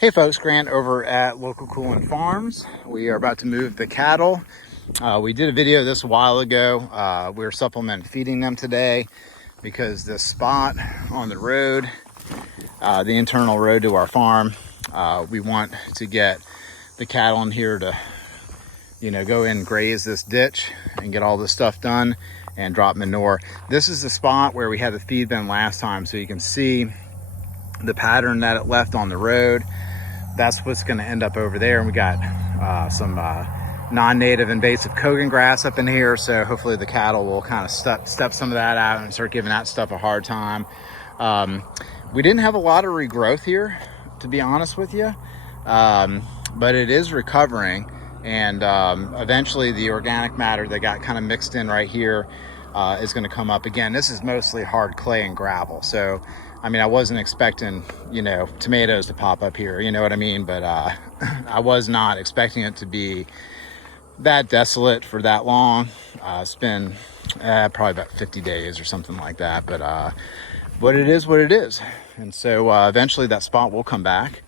Hey folks, Grant over at Local Coolin Farms. We are about to move the cattle. We did a video this a while ago. We were supplement feeding them today because this spot on the road, the internal road to our farm, we want to get the cattle in here to, go in and graze this ditch and get all this stuff done and drop manure. This is the spot where we had to feed them last time, so you can see the pattern that it left on the road. That's what's going to end up over there. And we got some non-native invasive Kogan grass up in here, so hopefully the cattle will kind of step some of that out and start giving that stuff a hard time. We didn't have a lot of regrowth here, to be honest with you, but it is recovering, and eventually the organic matter that got kind of mixed in right here is going to come up again. This is mostly hard clay and gravel, so I mean, I wasn't expecting, tomatoes to pop up here, you know what I mean? But I was not expecting it to be that desolate for that long. It's been probably about 50 days or something like that. But it is what it is. And so eventually that spot will come back.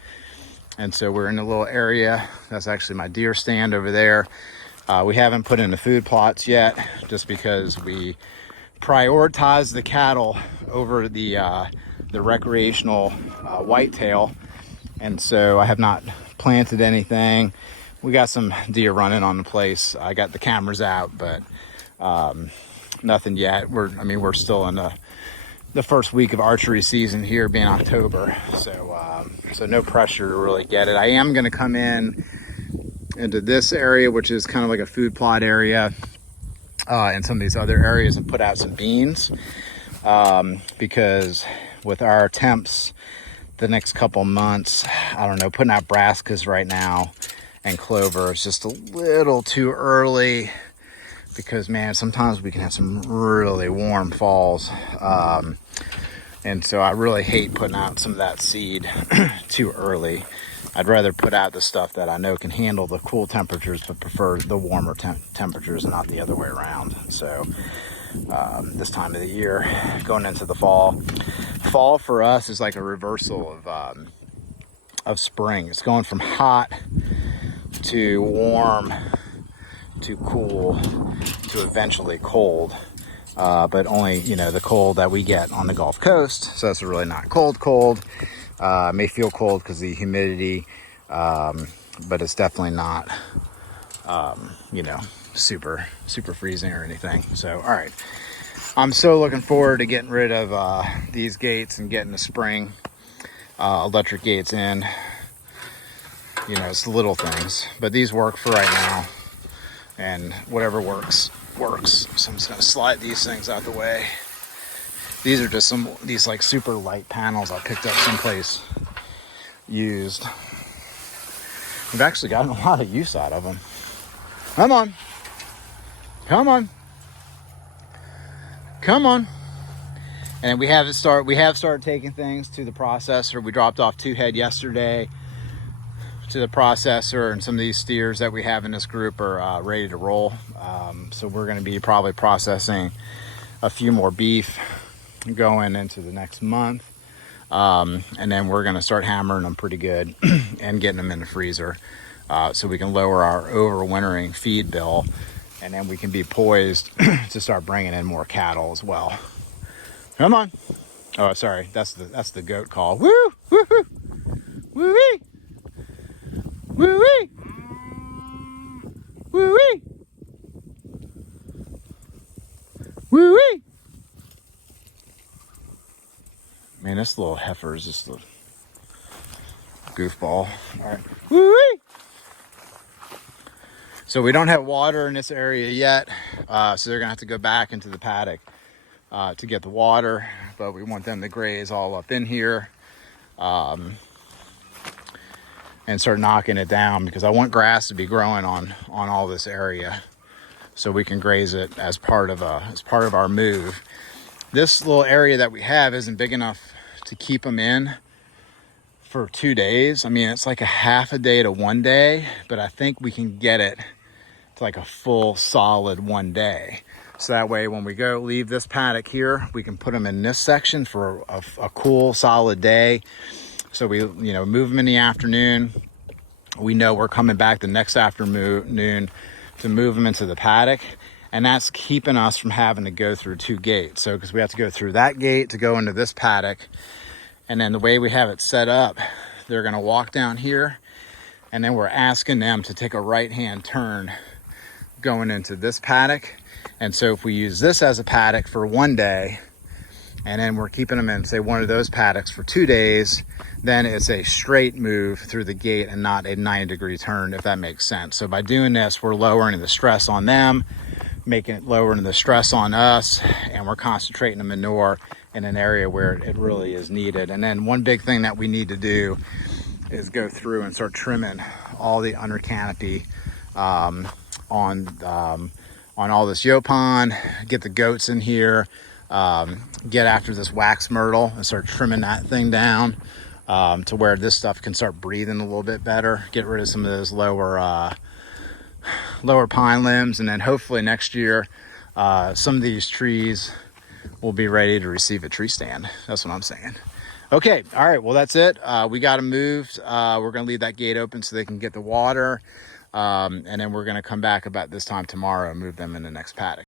And so we're in a little area. That's actually my deer stand over there. We haven't put in the food plots yet, just because we prioritize the cattle over the recreational whitetail, and so I have not planted anything. We got some deer running on the place. I got the cameras out, but nothing yet. We're still in the first week of archery season here, being October, so no pressure to really get it. I am going to come into this area, which is kind of like a food plot area, and some of these other areas, and put out some beans, because with our temps the next couple months, I don't know, putting out brassicas right now and clover is just a little too early, because man, sometimes we can have some really warm falls, and so I really hate putting out some of that seed too early. I'd rather put out the stuff that I know can handle the cool temperatures, but prefer the warmer temperatures, and not the other way around. So this time of the year, going into the fall for us is like a reversal of spring. It's going from hot to warm to cool to eventually cold, but only the cold that we get on the Gulf Coast. So it's really not cold. May feel cold because of the humidity, but it's definitely not super freezing or anything. So all right, I'm so looking forward to getting rid of these gates and getting the spring electric gates in. It's the little things, but these work for right now, and whatever works. So I'm just gonna slide these things out the way. These are just these like super light panels I picked up someplace used. We've actually gotten a lot of use out of them. Come on. And we have started taking things to the processor. We dropped off 2 head yesterday to the processor, and some of these steers that we have in this group are ready to roll. So we're going to be probably processing a few more beef going into the next month. And then we're going to start hammering them pretty good and getting them in the freezer, so we can lower our overwintering feed bill, and then we can be poised to start bringing in more cattle as well. Come on. Oh, sorry. That's the goat call. Woo! Woo! Woo! Woo! Woo! Woo! Woo! Man, this little heifer is just a goofball. All right. Woo! So we don't have water in this area yet, so they're gonna have to go back into the paddock to get the water, but we want them to graze all up in here and start knocking it down, because I want grass to be growing on all this area, so we can graze it as part of our move. This little area that we have isn't big enough to keep them in for 2 days. I mean, it's like a half a day to 1 day, but I think we can get it to like a full solid 1 day. So that way, when we leave this paddock here, we can put them in this section for a cool solid day. So we, move them in the afternoon. We know we're coming back the next afternoon to move them into the paddock. And that's keeping us from having to go through 2 gates. So, because we have to go through that gate to go into this paddock. And then the way we have it set up, they're gonna walk down here, and then we're asking them to take a right-hand turn going into this paddock. And so if we use this as a paddock for 1 day, and then we're keeping them in, say, one of those paddocks for 2 days, then it's a straight move through the gate and not a 90-degree turn, if that makes sense. So by doing this, we're lowering the stress on them, making it lowering the stress on us, and we're concentrating the manure in an area where it really is needed. And then one big thing that we need to do is go through and start trimming all the under canopy on all this yopon, get the goats in here, get after this wax myrtle and start trimming that thing down to where this stuff can start breathing a little bit better, get rid of some of those lower pine limbs, and then hopefully next year some of these trees will be ready to receive a tree stand. That's what I'm saying. Okay, all right, well, that's it. We got them moved. We're gonna leave that gate open so they can get the water, and then we're gonna come back about this time tomorrow and move them in the next paddock.